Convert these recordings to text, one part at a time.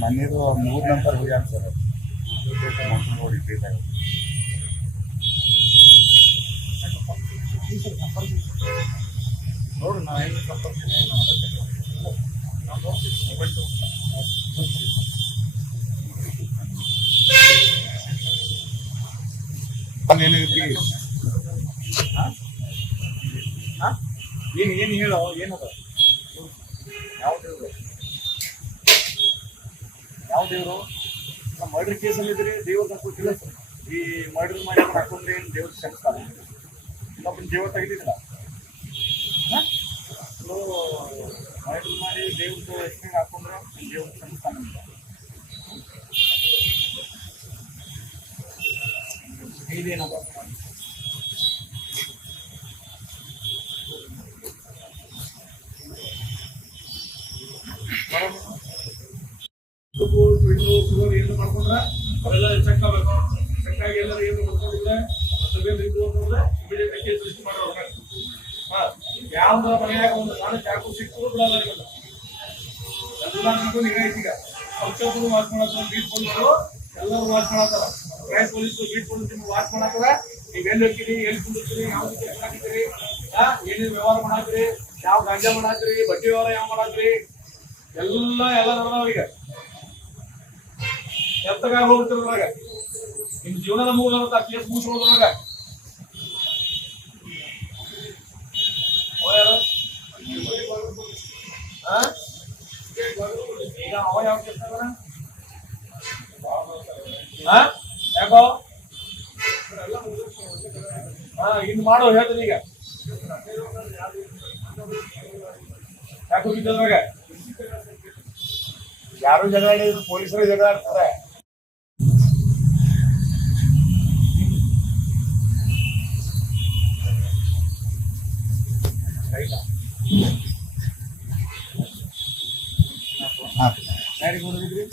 ಮನೆಯದು 3 number ಹೋಗ್ಯಾನ sir ನೋಡಿ ನೋಡು ನಾ ಏನು ಸಂಪರ್ಕ ಏನಿದ್ರಿ ಏನು ಹೇಳೋ ಏನದ ಯಾವ ದೇವರು ನಮ್ಮ ಮರ್ಡರ್ ಕೇಸಲ್ಲಿ ಇದ್ರಿ ದೇವ್ರ ಹಾಕೋತಿಲ್ಲ ಸರ್ ಈ ಮರ್ಡರ್ ಮಾಡಿ ಹಾಕೊಂಡ್ರೆ ಏನು ದೇವ್ರ ಕ್ಷಮಿಸ್ತಾರೆ ಇನ್ನೊಬ್ಬನ ದೇವ್ರ ತೆಗಿತಿಲ್ಲ ಮರ್ಡರ್ ಮಾಡಿ ದೇವ್ರದ್ದು ಹೆಸರಿಗೆ ಹಾಕೊಂಡ್ರೆ ದೇವ್ರ ಕ್ಷಮಿಸ್ತಾನೆ ಇದೇನಪ್ಪ ಏನು ಮಾಡ್ಕೊಂಡ್ರೆ ಅವೆಲ್ಲ ಚೆಕ್ ಆಗಬೇಕು ಚೆಕ್ ಆಗಿ ಎಲ್ಲರೂ ಏನು ಮಾಡ್ಕೊಂಡಿದ್ರೆ ಇಮಿಡಿಯೇಟ್ ಕೇಸ್ ರಿಜಿಸ್ಟರ್ ಮಾಡೋರು ಯಾವ್ದು ಮನೆಯಾಗ ಒಂದು ಸಣ್ಣ ಚಾಕು ಸಿಕ್ಕು ಬಿಡೋಲ್ಲ ಎಲ್ಲ ಈಗ ಈಗ ಪಕ್ಷಗಳು ವಾಚ್ ಮಾಡತ್ತಾರ ಬೀಟ್ ಪೊಲೀಸರು ಎಲ್ಲರೂ ವಾಚ್ ಮಾಡತ್ತಾರ ಪ್ರೈಸ್ ಪೊಲೀಸರು ಬೀಟ್ ಪೊಲೀಸ್ ವಾಚ್ ಮಾಡತ್ತಾರ ನೀವ್ ಎಲ್ಲಿ ಹೋಗ್ತೀರಿ ಎಲ್ಲಿ ಕುಂದಿರ್ತೀರಿ ಯಾವ ರೀತಿ ಹಾಕಿದ್ದೀರಿ ಏನೇನು ವ್ಯವಹಾರ ಮಾಡಾತ್ರಿ ಯಾವ ಗಾಂಜಾ ಮಾಡಾತ್ರಿ ಬಡ್ಡಿ ವ್ಯವಹಾರ ಯಾವ ಮಾಡಾತ್ರಿ ಎಲ್ಲ ನಡೆದಾವ ಈಗ ಎತ್ತಗಾರ ಹೋಗ್ತಿರೋದ್ರಾಗ ನಿಮ್ ಜೀವನದ ಮುಗಿದ ಕೇಸ್ ಮುಗಿಸ್ಕೊಳ್ಳೋದ್ರಾಗ ಈಗ ಅವ ಯಾವ ಕೇಸ್ ಯಾಕೋ ಇನ್ ಮಾಡೋ ಹೇಳ್ತೀನಿ ಈಗ ಯಾಕೆ ಹೋಗಿದ್ದಾಗ ಯಾರು ಜಗಳ ಆಡಿದ್ರು ಪೊಲೀಸರು ಜಗಳ ಆಡ್ತಾರೆ ಯಾರಿಗೆ ಹೊಡೆದಿದ್ರಿ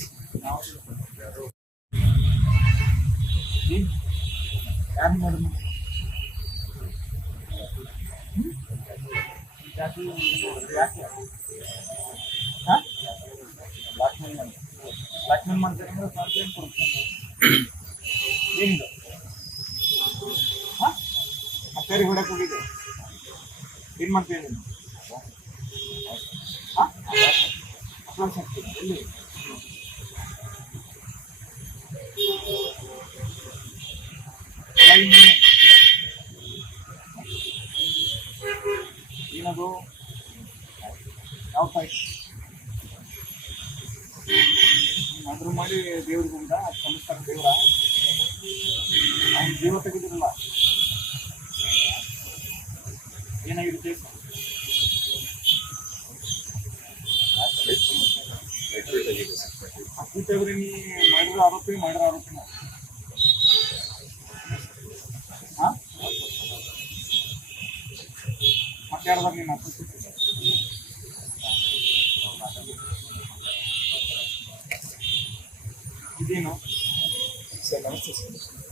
ಯಾರು ಮಾಡಿದ್ರು ಯಾಕೆ ಬ್ಲಾಕ್ಮೇಲ್ ಮಾಡ್ತಾರೆ ಅಂದ್ರೆ ಕಂಪ್ಲೇಂಟ್ ಕೊಡ್ತೀನಿ ಏನಿದೆ ಅತ್ತೇರಿ ಹೊಡಕ್ಕೆ ಹೋಗಿದ್ದೆ ಏನು ಮಾಡ್ತೀನಿ ನೀನು ಎಲ್ಲಿ ಏನದು ಯಾವ ಫೈಟ್ ಅದ್ರ ಮಾಡಿ ದೇವ್ರಿಗೆ ಹೋಗಿದ ಕ್ಷಮಿಸ್ತಾರ ದೇವ್ರ ಅವ್ನ ಜೀವ ತೆಗೆದಿರಲ್ಲ ಏನಾಗಿದೆ ಕೇಸ್ ಅಕ್ಕಿ ತೆಗ್ರಿ ನೀ ಮಾಡಿರೋ ಆರೋಪಿನ ಮತ್ತೆ ಯಾರ್ದಾರ ನೀನು ಇದೇನು ಸರ್ ನಮಸ್ತೆ ಸರ್